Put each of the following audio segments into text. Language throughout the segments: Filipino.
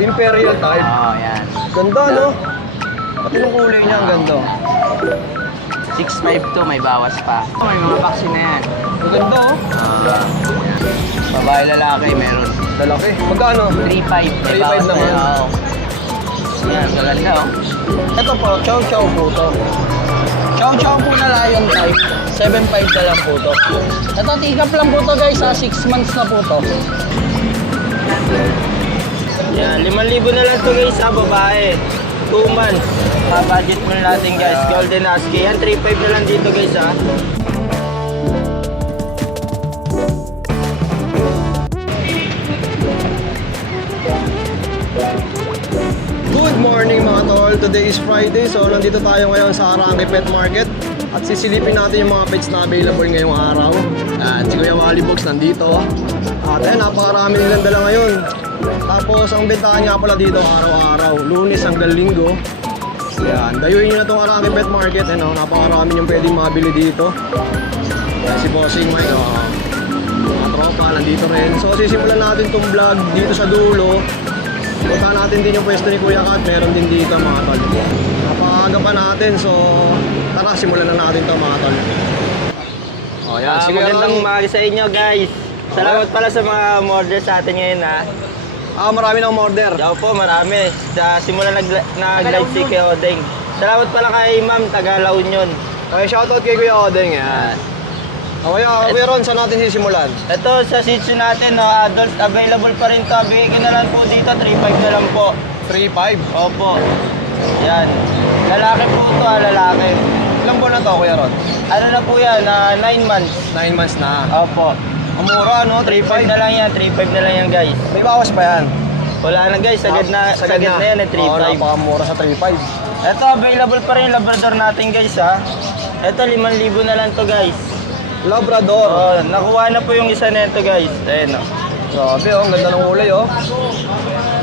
Imperial type. Oo, yan. Ganda, no? Pati yung kulay niya, ang ganda. 6.5 to, may bawas pa. May mga vaccine na yan. Maganda, oh. Babae lalaki, meron. Lalaki. Magkano? 3.5. May 3.5 bawas naman. na, oo. Yan, maganda, oh. Ito po, chow chow po to. Chow chow po na lion type. 7.5 na lang po to. Ito, tigap lang po to guys, 6 months na po to. Yan, 5,000 na lang to guys sa babae. 2 months. Budget mo natin guys, Golden Husky. Yan, 3.5 na lang dito guys ha. Good morning mga tol. Today is Friday, so nandito tayo ngayon sa Arangke Pet Market. At sisilipin natin yung mga pets na available ngayong araw. At si Kuya Wally Box nandito. At ayun, napakarami nilang dala ngayon. Tapos ang bentahan nga pala dito araw-araw, Lunes hanggang Linggo. Yan, dayuin nyo na itong Arangke Pet Market. Ano, napakarami yung pwedeng mabili dito. Yan, si Bossing Mike, mga tropa nandito rin. So sisimulan natin itong vlog dito sa dulo. Punta natin din yung pwesto ni Kuya Kat, meron din dito mga tol. Napaaga pa natin, so tara simulan na natin to mga tol. Oh, yan, sige, Magandang umaga sa inyo guys. Salamat pala sa mga order sa atin ngayon ha. Marami na order. Diyan po, marami. Sa simula nag-live si Kuya Odeng. Salamat pala kay Ma'am, taga La Union. Okay, shoutout kay Kuya Odeng. Yan. Kuya Ron, saan natin sisimulan? Ito sa Shih Tzu natin, no, adult available pa rin to. Bigay ko na lang po dito, 3.5 na lang po. 3.5. Opo. Yan. Lalaki po ito, lalaki. Ilang buwan na to, Kuya Ron? Ano na po yan, 9 months. 9 months na. Opo. Ang mura, no? 3.5 na lang yan, 3.5 na lang yan guys. May bawas pa yan. Wala na guys, sagad na yan, 3.5. Oo, napakamura sa 3.5. Ito, available pa rin yung Labrador natin guys ha. Ito, 5,000 na lang to guys. Labrador. Oh, nakuha na po yung isa nito guys. Ayan o. Grabe, oh. Ang ganda ng kulay, oh.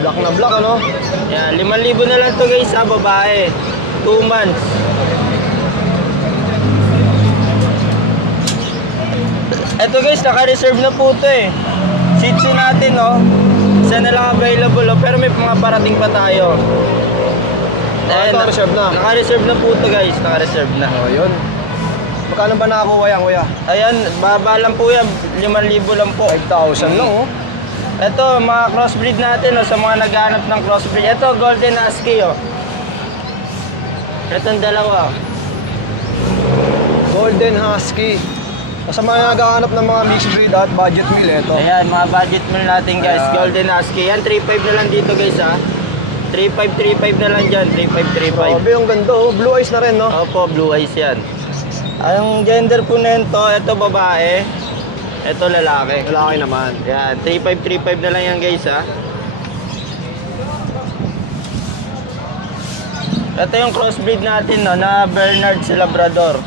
Black na black, ano? Yan, 5,000 na lang to guys sa babae. 2 months. Ito guys, naka-reserve na po ito eh. Shih Tzu natin oh. Isa na lang available oh, pero may mga parating pa tayo. Ayan, naka-reserve na. Naka-reserve na po ito guys, naka-reserve na. Oh, yun. Magkano ba nakakuha yan, Kuya? Ayan, baba lang po yan, 5,000 lang po. 5,000 lang, oh. Ito, mga crossbreed natin oh, sa mga naghahanap ng crossbreed. Ito, Golden Husky oh. Itong dalawa. Golden Husky. Sa mga naghahanap ng mga mixed breed at budget meal, ito. Ayan, mga budget meal natin guys, Ayan. Golden Husky. Yan, 3.5 na lang dito guys ha. 3.5 na lang dyan, 3.5. Grabe, ang ganda, oh. Blue eyes na rin, no? Opo, blue eyes yan. Ang gender po nito, ito babae, ito lalaki. Lalaki naman. Yan, 3.5 na lang yan guys ha. Ito yung crossbreed natin no, na Bernard si Labrador.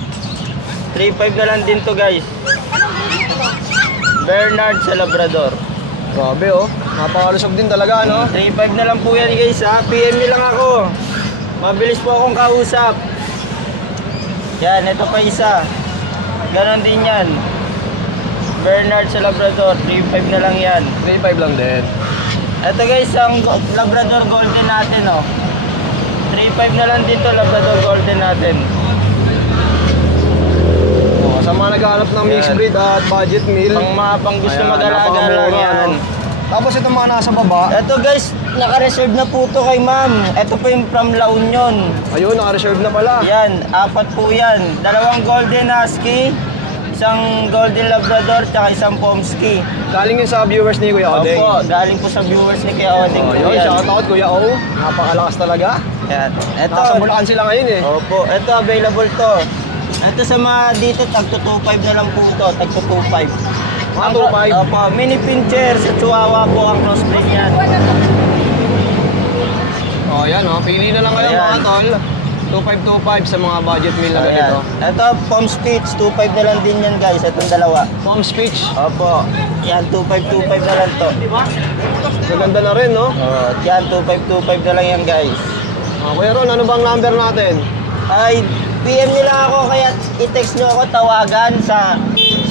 3.5 na lang din to guys. Bernard si Labrador. Grabe, oh. Napakalusog din talaga, no? 3.5 na lang po yan guys ha. PM nyo lang ako. Mabilis po akong kausap. Yan, ito pa isa. Ganon din yan. Bernard sa Labrador, 3.5 na lang yan. 3.5 lang din. Ito guys, ang Labrador Golden natin oh. 3.5 na lang dito, Labrador Golden natin. Oh, sa mga naghahanap ng mixed Yan. breed at budget meal. Pang gusto Ayan, mag-alaga napakamura, lang yan. no? Tapos itong mga nasa baba. Ito guys, naka-reserve na po to kay ma'am. Ito po yung from La Union. Ayun, naka-reserve na pala. Yan, 4 po yan. 2 Golden Husky, isang Golden Labrador, tsaka isang Pomsky. Galing yun sa viewers ni Kuya Odeng. Opo, galing po sa viewers ni Kuya Odeng. Oh, yun, shoutout Kuya O. Napakalakas talaga. Yan. Ito, Nasa Bulacan sila ngayon, eh. opo, ito available to. Ito sa mga dito, tagto 2.5 na lang po to, tagto 2.5. Mga 2.5? Opo, mini pincher sa Chihuahua po ang crossbreed yan. Oh, yan, oh. Pili na lang kayo, Ayan. mga tol. 2525 sa mga budget meal na ganito. Ito, Palm Speech, 2.5 na lang din yan guys, itong dalawa. Palm Speech. Opo, yan, 2.5 na lang to. Maganda na rin, no? Yan, 2.5 na lang yan guys. Kuya Ron, ano bang number natin? Ay, PM nila ako, kaya i-text nyo ako, tawagan sa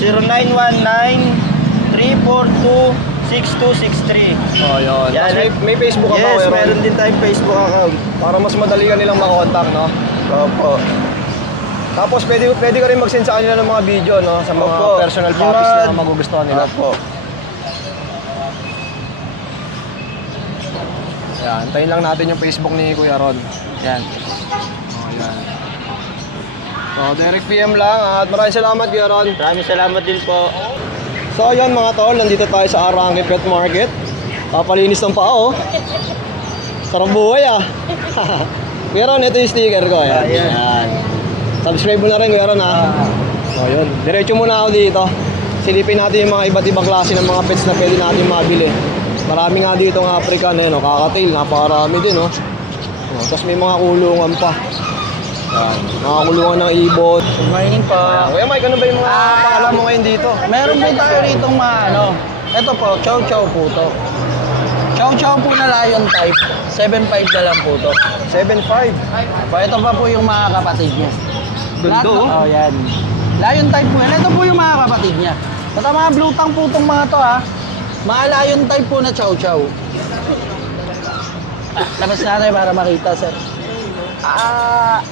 0919-342-0666. 6263. Oh, yun. Yan. Tapos may Facebook ka ba, Yes, Kuya Ron? meron din tayong Facebook account. Para mas madali ka nilang makontak, no? Opo. Tapos pwede ka rin mag-send sa kanila ng mga video, no? Sa mga Opo. personal Yung puppies mga- na magugustuhan nila. Opo. Yan, antayin lang natin yung Facebook ni Kuya Ron. Yan. Oh, yan. So, direct PM lang at maraming salamat, Kuya Ron. Maraming salamat din po. So, ayan mga tol, nandito tayo sa Arangke Pet Market. Papalinis ng paa, oh. Sarap buhay, ah. Kuya Ron, ito yung sticker ko. Ayan. Ayan. Ayan. Subscribe mo na rin, Kuya Ron, ha. So, yun. Diretso muna ako dito. Silipin natin yung mga iba't ibang klase ng mga pets na pwede natin mabili. Marami nga dito ng African, eh, no? Kakatail, napakarami din, no? Oh, tapos may mga kulungan pa. Yan. Mga kulungan ng ibon. Good morning po. Kuya Mike, ano ba yung mga paalam mo ngayon dito? Meron po tayo rito mga ano. Ito po, chow chow po to. Chow chow po na lion type. 7.5 na lang po to. 7.5. Po, ito pa po yung mga kapatid niya. Ganda, oh. Oh, yan. Lion type po yan. Ito po yung mga kapatid niya. Basta mga blue tongue po itong mga to ha. Mga lion type po na chow chow. Labas natin para makita sir.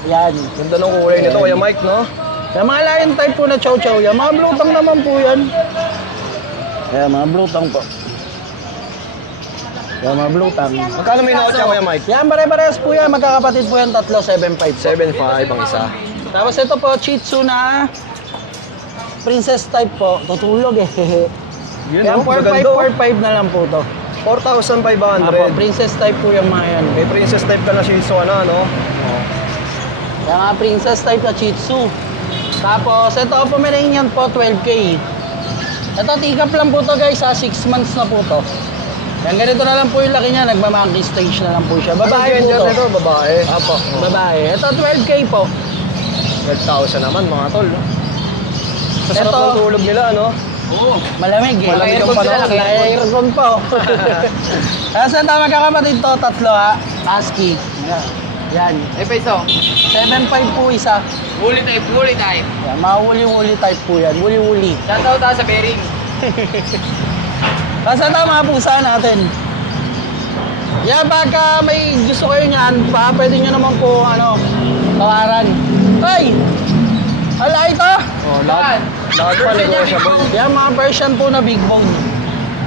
Yan. Ganda ng kulay nito, Kuya Mike, no? Yung mga lion type po na chow chow yan. Mga blue tongue naman po yan. Yan, mga blue tongue po. Yan, mga blue tongue. Magkano may naot siya, Kuya Mike? Yan, pare-parehas po yan. Magkakapatid po yan, tatlo, 7.5. 7.5 ang isa. Tapos ito po, Shih Tzu na princess type po. Tutulog eh. Yun, Yan, no? Maganda, oh. 4.5 na lang po to. 4,500. Apo, princess type po yung mga yan. May princess type ka na Shih Tzu, ano? Yan nga, princess type na Shih Tzu. Tapos ito, Pomeranian po, 12K. Ito, tikap lang po to guys, 6 months na po to. Yan, ganito na lang po yung laki niya, nagmamonkey stage na lang po siya. Babae Anong po gender to. nito? Babae. Apo, babae. Ito, 12K po. 12,000 naman, mga tol. Sa sarap Ito. ng tulog nila, no? Oo. Malamig eh. Malamig ang Aircon sila, panahon. naka-aircon pa oh. Tapos ito, magkakapatid to, tatlo ha. Husky. Yan. Eh, peso. 7.5 po isa. Woolly type, woolly type. Yan, mga wuli-wuli type po yan. Wuli-wuli. Shoutout tayo sa bearing. Tapos ito, mga pusa natin. Yan, baka may gusto kayo niyan, pa, pwede nyo naman po, tawaran. Ay! Ala ito! Oh, lahat. Lahat pa negotiable. Yan, mga Persian po na big bone.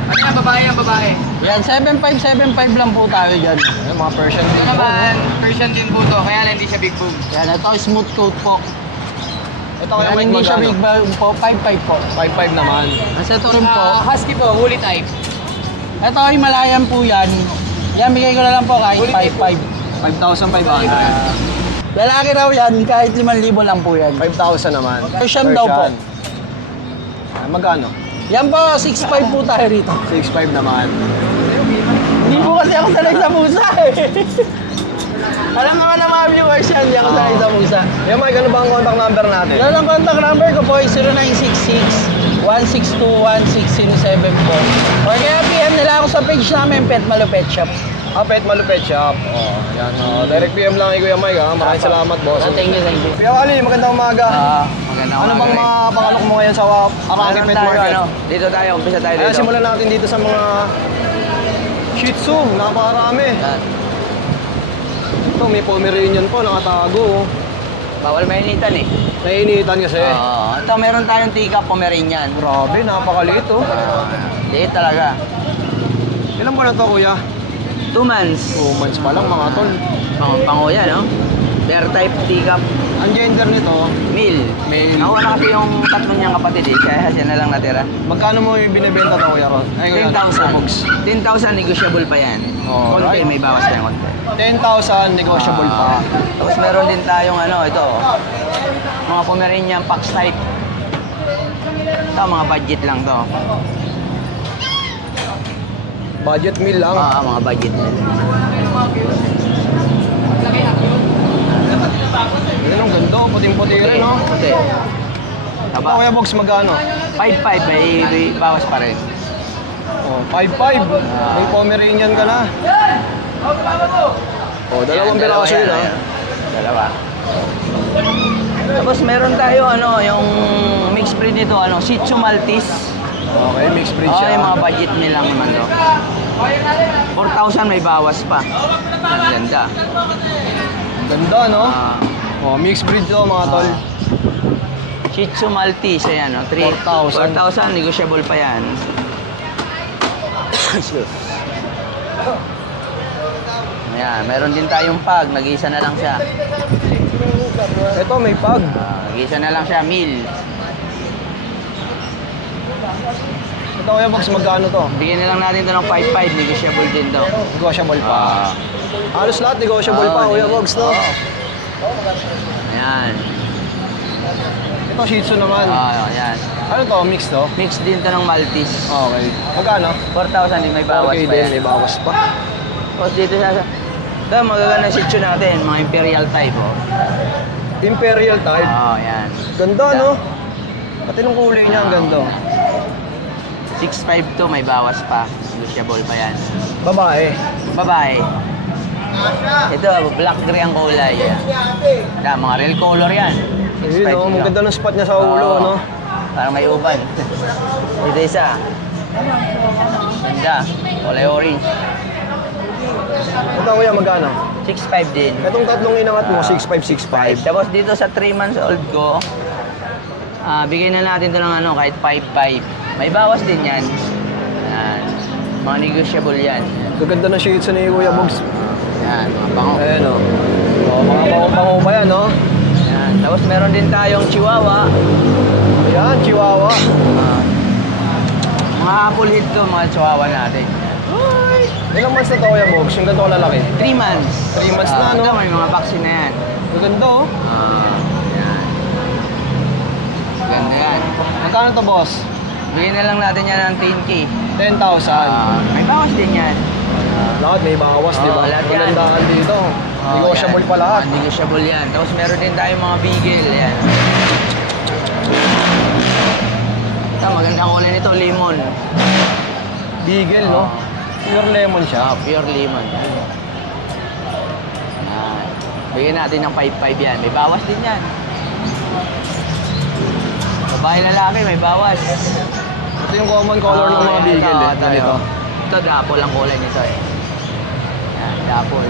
Ano yan, babae yan, babae. Yan, 7.5 lang po tayo dyan. Ayan, mga Persian Ito din. naman, Persian din po to, kaya lang hindi siya big boom. Yan, ito, smooth coat po. Ito kaya Yan, Mike, hindi siya magkano? big bone po, 5.5 po. 5.5 naman. Kasi ito rin po, Husky po, woolly type. ito ay Himalayan po yan. Yan, bigay ko na lang po kahit 5.5. 5,500. Lalaki raw yan, kahit 5,000 lang po yan. 5,000 naman. Persian daw po. Ah, magkano? Yan po, 6.5 po tayo rito. 6.5 naman. Hindi po kasi ako sanay sa pusa eh. Alam naman ng mga viewers yan, hindi ako sanay sa pusa. Yeah, Mike, ano ba ang contact number natin? Yan ang contact number ko po ay 0966-162-1607 po. Or kaya PM nila ako sa page namin, Pet Malo Pet Shop. Ah, Pet Malupet Shop. Oh, ayan. Direct PM lang kay Kuya Mike, ha? Maraming salamat, boss. Thank you, thank you. Kuya Kali, magandang umaga. Maganda Ano bang mga pangalok mo ngayon sa Arangke Pet Market? Dito tayo, umpisa tayo Ayan, dito. simulan natin dito sa mga Shih Tzu. Napakarami. Yan. Ito, may Pomeranian po, nakatago. Oh. Bawal mainitan eh. Nainitan kasi. Oo. Ito, meron tayong tika Pomeranian. Grabe, napakaliit, oh. Liit talaga. Ilan buwan na to, kuya? 2 months. 2 months pa lang, mga tol. Pango yan, no? Bear type tika Ang gender nito, male. Male. Nakuha na kasi yung tatlo niyang kapatid eh, kaya siya na lang natira. magkano mo yung binibenta to, kuya Ron? Ay, kuya, 10,000. 10,000 negotiable pa yan. Alright. Konti, may bawas pa yung konti. 10,000, negotiable pa. Tapos meron din tayong ito, mga Pomeranian Fox type. Ito, mga budget lang to. Budget meal lang. Mga budget lang. Yan ang ganda, puting-puti rin, no? Puti. Ito, kuya Box, magkano? 5,500, may bawas pa rin. Oh, 5,500. May Pomeranian ka na. Oh, dalawang Yan, piraso yun, ha? ayan. Dalawa. Tapos meron tayo yung mixed breed nito, Shih Tzu Maltese. Okay, mixed breed Oo, siya. yung mga budget meal lang naman to. 4,000 may bawas pa. Ang ganda. Ganda, no? Ah, Oh, mixed breed to, mga tol. Shih Tzu Maltese, ayan, no? 4,000. 4,000, negotiable pa yan. Ayan, meron din tayong pag, nag-iisa na lang siya. Ito, may pag. Nag-iisa na lang siya, meal. Ito, Kuya Box, magkano to? Bigyan na lang natin to ng 5,500, negotiable din to. Negotiable pa. Ah. Halos lahat negotiable pa, Kuya Box, no? Ayan. Ito, Shih Tzu naman. Ayan. Ano to, mix to? Mix din to ng Maltese. Okay. Magkano? 4,000 din, may bawas Okay pa din, yan. may bawas pa. Tapos dito sa... Ito, magaganda Shih Tzu natin, mga Imperial type, oh. Imperial type. Ayan. Ganda, no? Pati nung kulay niya, ang ganda. 6,500 to, may bawas pa. Negotiable pa yan. Babae. Babae. Ito, black gray ang kulay. Yan, mga real color yan. Ayun, no? Ang ganda ng spot niya sa ulo, Oo. no? Parang may uban. Ito isa. Ganda. Kulay orange. Ito, Kuya, magkano? 6,500 din. Itong tatlong inangat mo, 6,565. Tapos dito sa 3 months old ko, bigyan na natin to ng ano, kahit 5,500. May bawas din yan. Yan. Mga negotiable yan. Ang ganda ng Shih Tzu ni Kuya Box. Yan, mga bango. Ayan, no? Oh, mga bango-bango pa yan, no? Yan. Tapos meron din tayong Chihuahua. Ayan, Chihuahua. Mga apple hit to, mga Chihuahua natin. Ilang months na to, Kuya Box? Yung ganito lalaki. 3 months. 3 months na, no? Ito, may mga vaccine na yan. Ang ganda, oh. Yan. Ganda yan. Magkano to, boss? Bigyan na lang natin yan ng 10K. 10,000. May bawas din yan. Lahat may bawas, di ba? Oo, lahat yan. Magandaan dito. Negotiable Yan. pa lahat. Negotiable yan. Tapos meron din tayong mga beagle. Yan. Ito, magandang kulay nito, lemon. Beagle, no? Pure lemon siya. Pure lemon. Yan. Bigyan natin ng 5,500 yan. May bawas din yan. Babae lalaki, may bawas. Ito yung common color ng mga beagle, eh. Ganito. Ito, dapol ang kulay nito eh. Yan, dapol.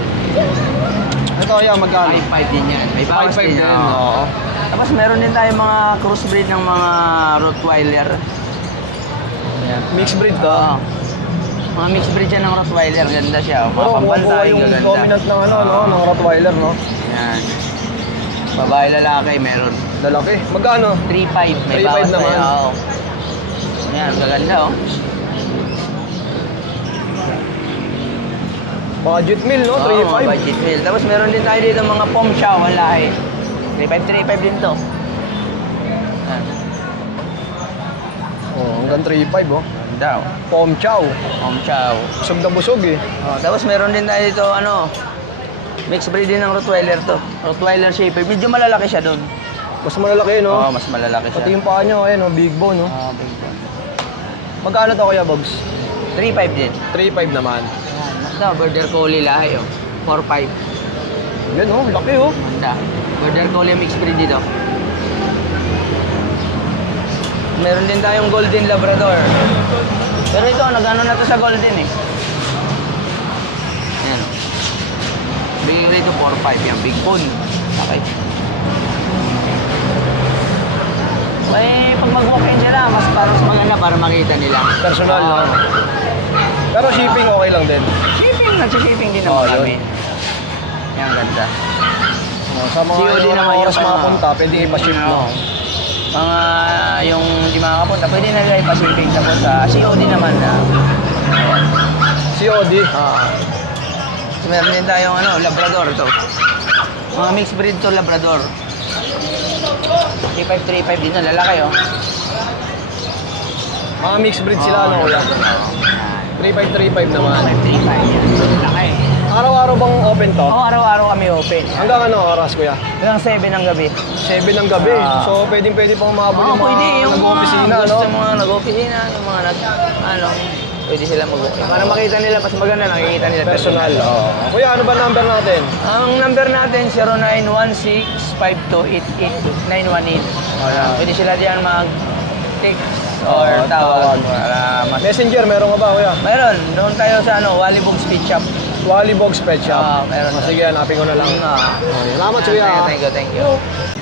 Ito, Kuya, magkano? 5,500 din yan. May bawas 5,500 din. din, Oo. oo. Tapos meron din tayong mga crossbreed ng mga Rottweiler. Yan. Mixed breed to. Oo. Mga mixed breed siya ng Rottweiler. Ganda siya. Mga Pero kuha pampantay, yung gaganda. dominant ng ano, no? Ng Rottweiler, no? Yan. Babae lalaki, meron. Lalaki. Magkano? 3,500. May 3,500 bawas naman. tayo. Oo. Yan, gaganda oh. Budget meal, no? Oo, mga 3,500. budget meal. Tapos meron din tayo dito mga pom chow, ang lahi. 3,500 din to. Yan. Oh, hanggang 3,500, oh. Ganda oh. Pom chow. Pom chow. Busog na busog, eh. Oh, tapos meron din tayo dito, ano, mixed breed din ng Rottweiler to. Rottweiler Shaper. Medyo malalaki siya doon. Mas malalaki, no? Oo, mas malalaki siya. Pati yung paa nyo, ayun, oh, big bone, no? Oo, big one. Magkano to, Kuya Bogs? 3,500 din. 3,500 naman. Yan. Ito, Border Collie lahi, oh. 4,500. Yan, oh, laki, oh. Ganda. Border Collie mixed breed dito. Meron din tayong Golden Labrador. Pero ito, nag-ano na to sa Golden eh. Yan. Bigyan rito 4,500 yan. Big bone. Okay. May pag mag-walk-in sila, mas parang maganda para makita nila. Personal, Oo. no? Pero shipping okay lang din. Shipping, nagsishipping din Oo, naman yun. kami. Yan, ganda. No, sa mga COD yung naman oras yung mga- makapunta, pwede ipa-ship, no? Oo. Mga yung di makakapunta, pwede na nila ipa-shipping tapos sa COD naman na. COD. So, meron din tayong ano, Labrador to. Mga mixed breed to Labrador. 3,500 din na lalaki oh. Mga mixed breed sila, no, Kuya? 3,535 naman. 3,535 yan. Laki. Araw-araw bang open to? Oo, araw-araw kami open. Hanggang ano oras, Kuya? Hanggang 7 ng gabi. 7 ng gabi. Ah. So, pwedeng-pwede pang mahabol yung mga Pwede, yung mga nag-opisina, no? gusto mga nag-opisina, yung mga ano, pwede sila mag-opisina. Para makita nila, mas maganda nakikita nila Personal. Oh. Kuya, ano ba number natin? Ang number natin, 0916-5288-918. Ayan. Pwede sila diyan mag-text or Oo, tawag. tawag. Para mas... Messenger, meron ka ba kuya? Meron, doon tayo sa Walibog Speed Shop. Wally Box Pet Shop. Meron. Sige, hanapin ko na lang. Okay, salamat kuya. Thank you.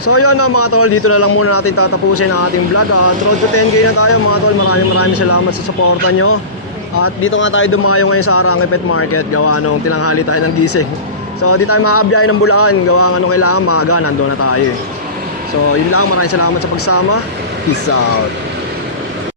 So yun mga tol, dito na lang muna natin tatapusin ang ating vlog. At road to 10k na tayo mga tol. Maraming salamat sa suporta nyo. At dito nga tayo dumayo ngayon sa Arangke Pet Market. Gawa nung tinanghali tayo ng gising. So di tayo makakabiyahe ng Bulacan. Gawa nga nung kailangan maaga, nandun na tayo. So yun lang, maraming salamat sa pagsama. Peace out.